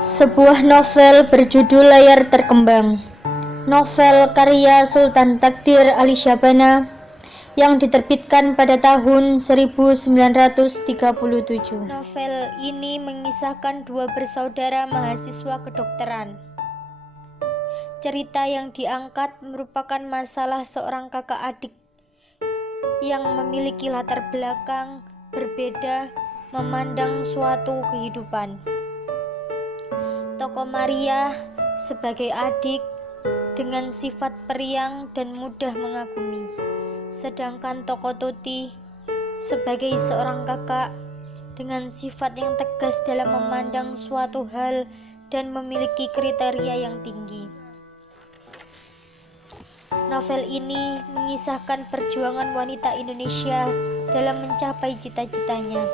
Sebuah novel berjudul Layar Terkembang. Novel karya Sultan Takdir Ali Syabana yang diterbitkan pada tahun 1937. Novel ini mengisahkan dua bersaudara mahasiswa kedokteran. Cerita yang diangkat merupakan masalah seorang kakak adik yang memiliki latar belakang berbeda memandang suatu kehidupan. Tokoh Maria sebagai adik dengan sifat periang dan mudah mengagumi, sedangkan tokoh Tuti sebagai seorang kakak dengan sifat yang tegas dalam memandang suatu hal dan memiliki kriteria yang tinggi. Novel ini mengisahkan perjuangan wanita Indonesia dalam mencapai cita-citanya.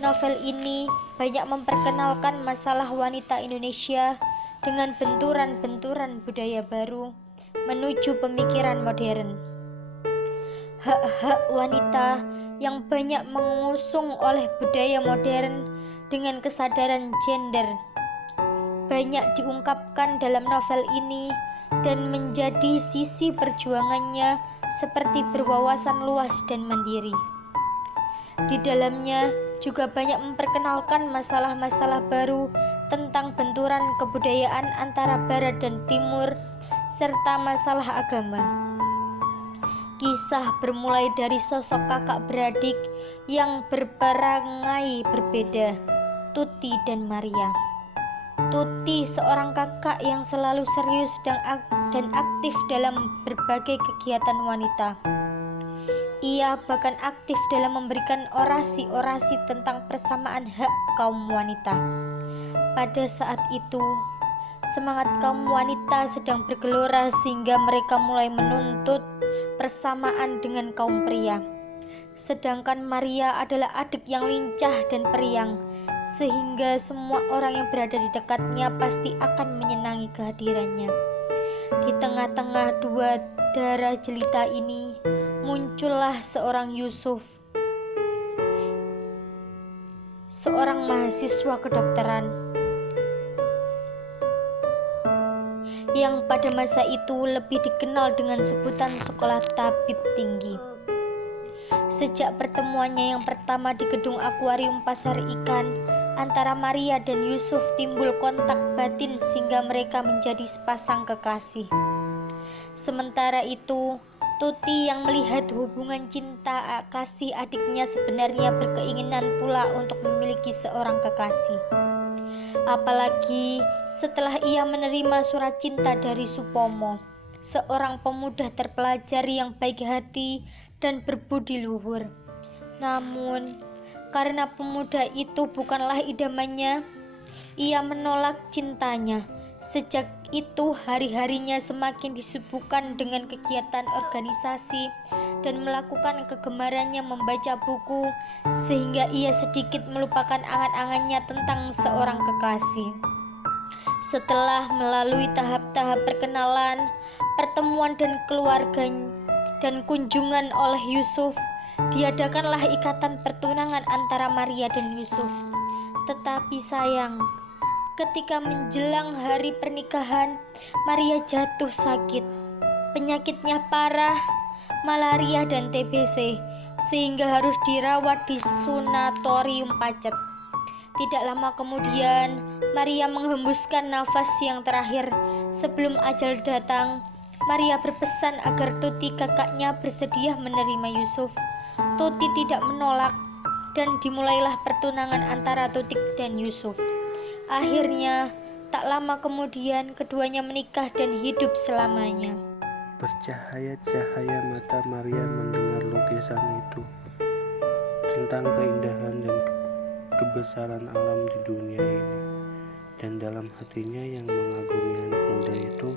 Novel ini banyak memperkenalkan masalah wanita Indonesia dengan benturan-benturan budaya baru menuju pemikiran modern. Hak-hak wanita yang banyak mengusung oleh budaya modern dengan kesadaran gender banyak diungkapkan dalam novel ini dan menjadi sisi perjuangannya seperti berwawasan luas dan mandiri. Di dalamnya juga banyak memperkenalkan masalah-masalah baru tentang benturan kebudayaan antara Barat dan Timur serta masalah agama. Kisah bermulai dari sosok kakak beradik yang berperangai berbeda, Tuti dan Maria. Tuti seorang kakak yang selalu serius dan aktif dalam berbagai kegiatan wanita. Ia bahkan aktif dalam memberikan orasi-orasi tentang persamaan hak kaum wanita. Pada saat itu, semangat kaum wanita sedang bergelora sehingga mereka mulai menuntut persamaan dengan kaum pria. Sedangkan Maria adalah adik yang lincah dan periang, sehingga semua orang yang berada di dekatnya pasti akan menyenangi kehadirannya. Di tengah-tengah dua darah jelita ini, muncullah seorang Yusuf, seorang mahasiswa kedokteran yang pada masa itu lebih dikenal dengan sebutan sekolah tabib tinggi. Sejak pertemuannya yang pertama di gedung akuarium pasar ikan antara Maria dan Yusuf timbul kontak batin sehingga mereka menjadi sepasang kekasih. Sementara itu, Tuti yang melihat hubungan cinta kasih adiknya sebenarnya berkeinginan pula untuk memiliki seorang kekasih. Apalagi setelah ia menerima surat cinta dari Supomo, seorang pemuda terpelajar yang baik hati dan berbudi luhur. Namun, karena pemuda itu bukanlah idamannya, ia menolak cintanya. Sejak itu hari-harinya semakin disibukkan dengan kegiatan organisasi dan melakukan kegemarannya membaca buku, sehingga ia sedikit melupakan angan-angannya tentang seorang kekasih. Setelah melalui tahap-tahap perkenalan, pertemuan dan keluarga dan kunjungan oleh Yusuf, diadakanlah ikatan pertunangan antara Maria dan Yusuf. Tetapi sayang, ketika menjelang hari pernikahan, Maria jatuh sakit. Penyakitnya parah, malaria dan TBC, sehingga harus dirawat di sanatorium Pacet. Tidak lama kemudian, Maria menghembuskan nafas yang terakhir. Sebelum ajal datang, Maria berpesan agar Tuti kakaknya bersedia menerima Yusuf. Tuti tidak menolak dan dimulailah pertunangan antara Tuti dan Yusuf. Akhirnya, tak lama kemudian keduanya menikah dan hidup selamanya. Bercahaya-cahaya mata Maria mendengar lukisan itu tentang keindahan dan kebesaran alam di dunia ini. Dan dalam hatinya yang mengagumi anak muda itu,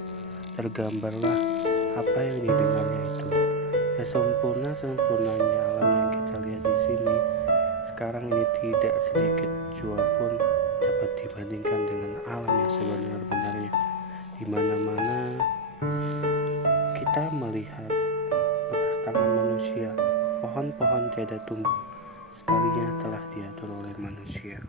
tergambarlah apa yang didengarnya itu. Sesempurna-sempurnanya alam yang kita lihat di sini, sekarang ini tidak sedikit jua pun dapat dibandingkan dengan alam yang sebenar-benarnya. Di mana-mana kita melihat bekas tangan manusia, pohon-pohon tiada tumbuh, sekalinya telah diatur oleh manusia.